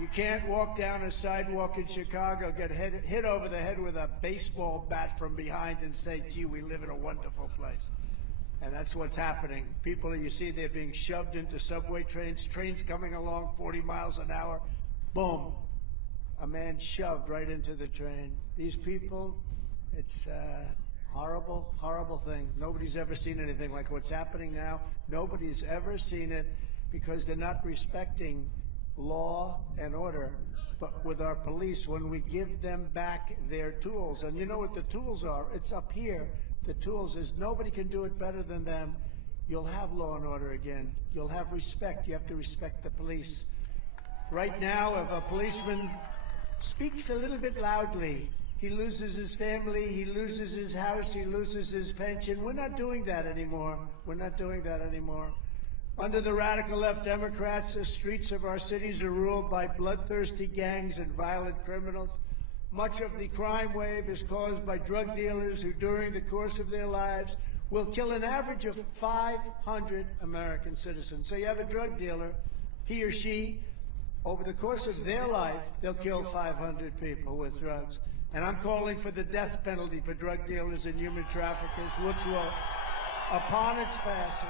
You can't walk down a sidewalk in Chicago, get hit over the head with a baseball bat from behind and say, gee, we live in a wonderful place. And that's what's happening. People, you see, they're being shoved into subway trains, trains coming along 40 miles an hour. Boom. A man shoved right into the train. These people, it's a horrible, horrible thing. Nobody's ever seen anything like what's happening now. Nobody's ever seen it because they're not respecting law and order. But with our police, when we give them back their tools, and you know what the tools are? It's up here. The tools is nobody can do it better than them. You'll have law and order again. You'll have respect. You have to respect the police. Right now, if a policeman speaks a little bit loudly, he loses his family, he loses his house, he loses his pension. We're not doing that anymore. We're not doing that anymore. Under the radical left Democrats, the streets of our cities are ruled by bloodthirsty gangs and violent criminals. Much of the crime wave is caused by drug dealers who, during the course of their lives, will kill an average of 500 American citizens. So you have a drug dealer, he or she, over the course of their life, they'll kill 500 people with drugs. And I'm calling for the death penalty for drug dealers and human traffickers, which will, upon its passage,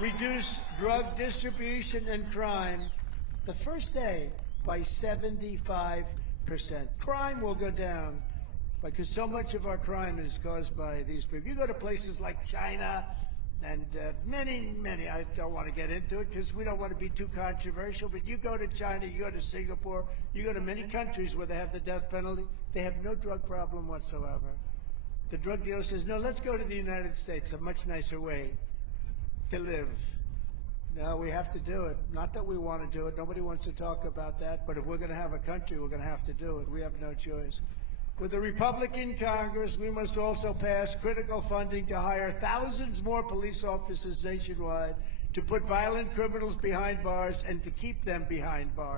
reduce drug distribution and crime the first day by 75%. Crime will go down because so much of our crime is caused by these people. You go to places like China and many, I don't want to get into it because we don't want to be too controversial, but you go to China, you go to Singapore, you go to many countries where they have the death penalty, they have no drug problem whatsoever. The drug dealer says, no, let's go to the United States, a much nicer way to live. No, we have to do it. Not that we want to do it. Nobody wants to talk about that. But if we're going to have a country, we're going to have to do it. We have no choice. With the Republican Congress, we must also pass critical funding to hire thousands more police officers nationwide, to put violent criminals behind bars and to keep them behind bars.